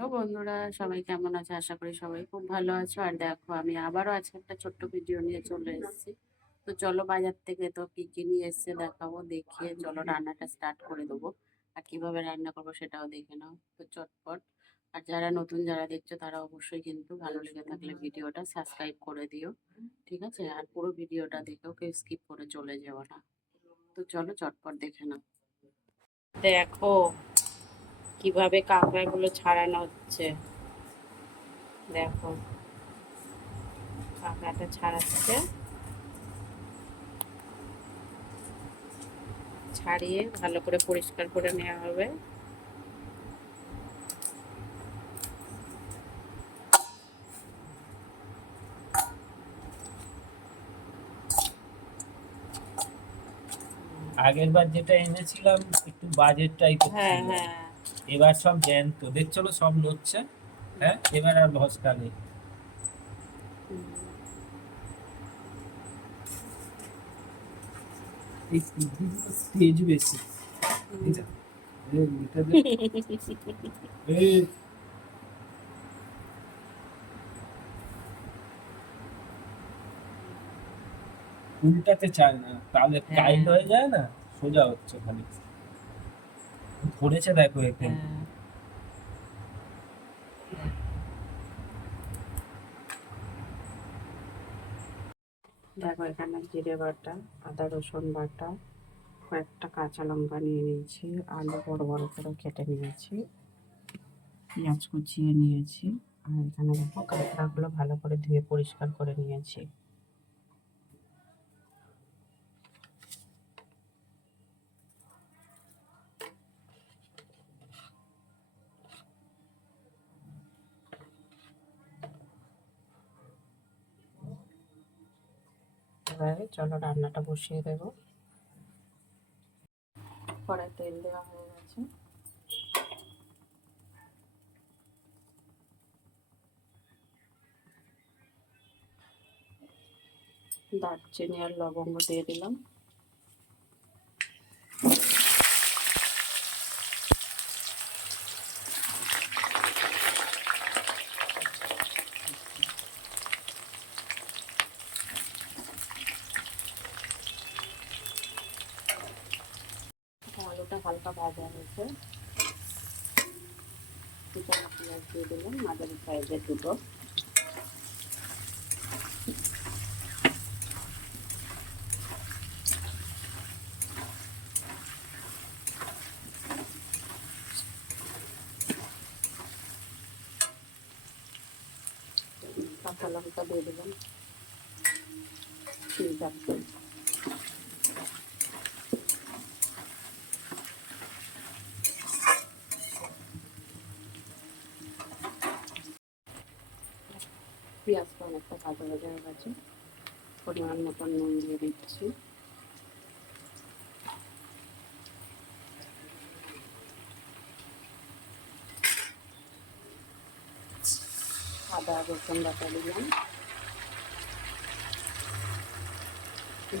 তো বন্ধুরা, সবাই কেমন আছে? আশা করি সবাই খুব ভালো আছো। আর দেখো, আমি আবারও আজকে একটা ছোট্ট ভিডিও নিয়ে চলে এসেছি। তো চলো, বাজার থেকে তো কি কি নিয়ে এসছে দেখাবো, দেখিয়ে চলো রান্নাটা স্টার্ট করে দেবো। আর কিভাবে রান্না করবো সেটাও দেখে নাও তো চটপট। আর যারা নতুন যারা দেখছো তারা অবশ্যই কিন্তু ভালো লেগে থাকলে ভিডিওটা সাবস্ক্রাইব করে দিও, ঠিক আছে? আর পুরো ভিডিওটা দেখেও কেউ স্কিপ করে চলে যেও না। তো চলো চটপট দেখে নাও। দেখো কিভাবে কাঁকড়াগুলো ছাড়ানো হচ্ছে। দেখো কাঁকড়াটা ছাড়াচ্ছে, ছাড়িয়ে ভালো করে পরিষ্কার করে নেওয়া হবে। আগের বার যেটা এনেছিলাম একটু বাজেট টাইপের হ্যাঁ ছিল, হ্যাঁ। এবার সব জ্যান্ত দেখছো তো, সব নড়ছে। হ্যাঁ, এবার আর ভসকা নেই। এই বুদ্ধিগুলো তেজ বেশি। এটা এটা এই উল্টাতে চায় না, তাহলে টাইট হয়ে যায় না, সোজা হচ্ছে খালি। ধরেছে দেখো এখানে। দেখো এখানে জিরে বাটা, আদা রসুন বাটা, কয়েকটা কাঁচা লঙ্কা নিয়ে নিয়েছি, আলু বড় বড় করে কেটে নিয়েছি, পেঁয়াজ কুচিয়ে নিয়েছি। আর এখানে দেখো কাঁকড়াগুলো ভালো করে ধুয়ে পরিষ্কার করে নিয়েছি। এবারে চলো রান্নাটা বসিয়ে দেবো। কড়াই তেল দেওয়া হয়ে গেছে। দারচিনি আর লবঙ্গ দিয়ে দিলাম। আলুটা হালকা ভাজা হয়েছে, দুটো পেঁয়াজ দিয়ে দিলাম, মাঝারি সাইজের দুটো। কাঁচা লঙ্কা দিয়ে দিলাম, ঠিক আছে। পেঁয়াজটা অনেকটা ভাজা ভাজা হয়ে গেছে, পরিমাণ মতো নুন দিয়ে দিচ্ছি। আদা রসুন বাটা দিলাম,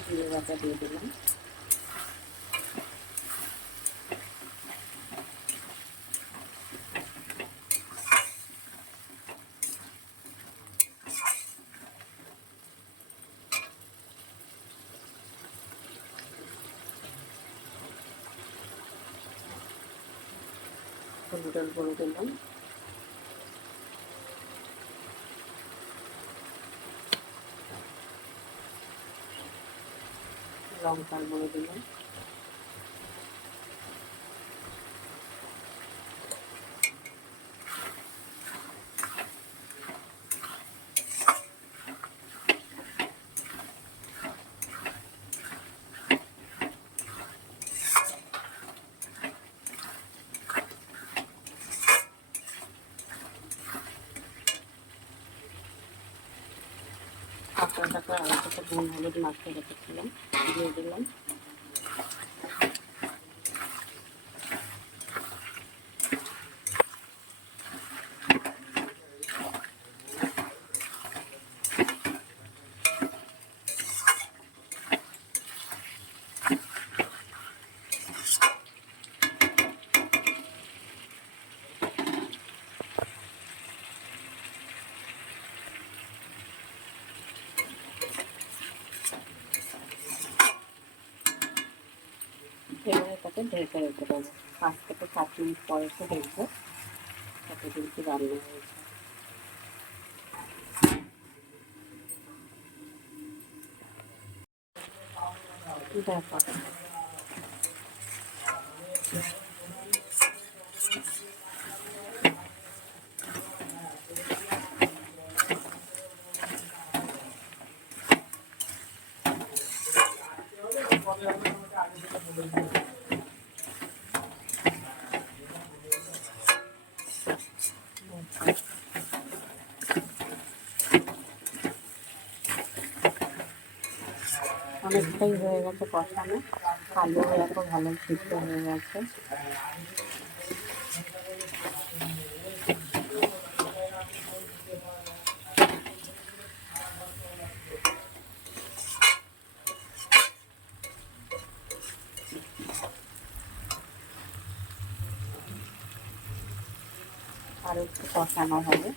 জিরে বাটা দিয়ে দিলাম। হলুদের গুঁড়ো দিলাম, লঙ্কার গুঁড়ো দিলাম, কাঁকড়াটাকে আলাদাটা নুন হলুদ মাখিয়ে রেখেছিলাম, দিয়ে দিলাম। রেখে রেখে দেবো। 5 থেকে 7 মিনিট পরে এসে দেখবো কতদূর কি রান্না হয়েছে। দেখো অনেকটাই হয়ে গেছে কষানো, আলু এত ভালো সিদ্ধ হয়ে গেছে। আর একটু কষানো হবে।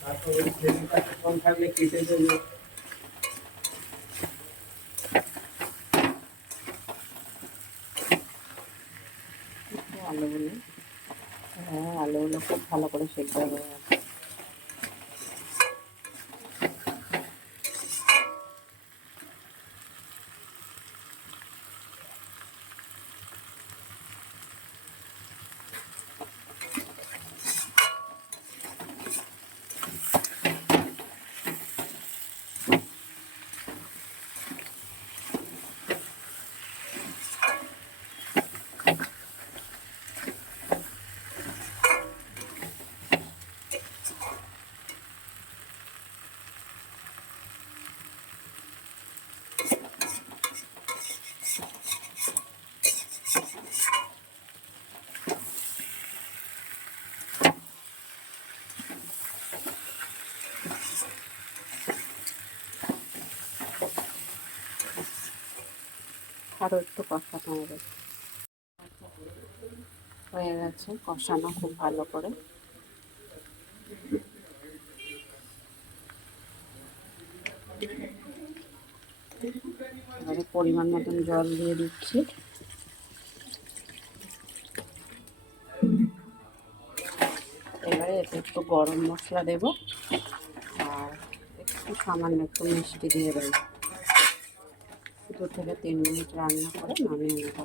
তারপরে কম থাকলে কেটে দেবে। আলুগুলো, হ্যাঁ আলুগুলো খুব ভালো করে সেদ্ধ হয়ে গেছে। আরও একটু কষানো হবে। হয়ে গেছে কষানো খুব ভালো করে। এবারে পরিমাণ মতন জল দিয়ে দিচ্ছি। এবারে এতে একটু গরম মশলা দেব আর একটু সামান্য একটু মিষ্টি দিয়ে দেবো। 2 থেকে 3 মিনিট রান্না করে নামিয়ে নেব।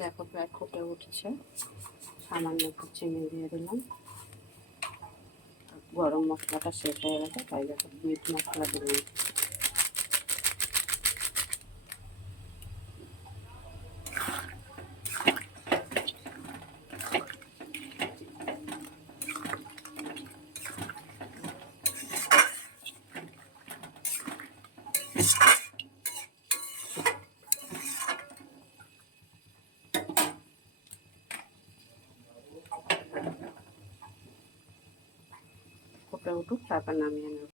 দেখো প্রায় ফুটে উঠছে, সামান্য একটু চিনি দিয়ে দিলাম। গরম মশলাটা শেষ হয়ে গেছে, তাই দেখো মিট মশলা দিলাম। ফুটে উঠুক, তারপর নামিয়ে নেব।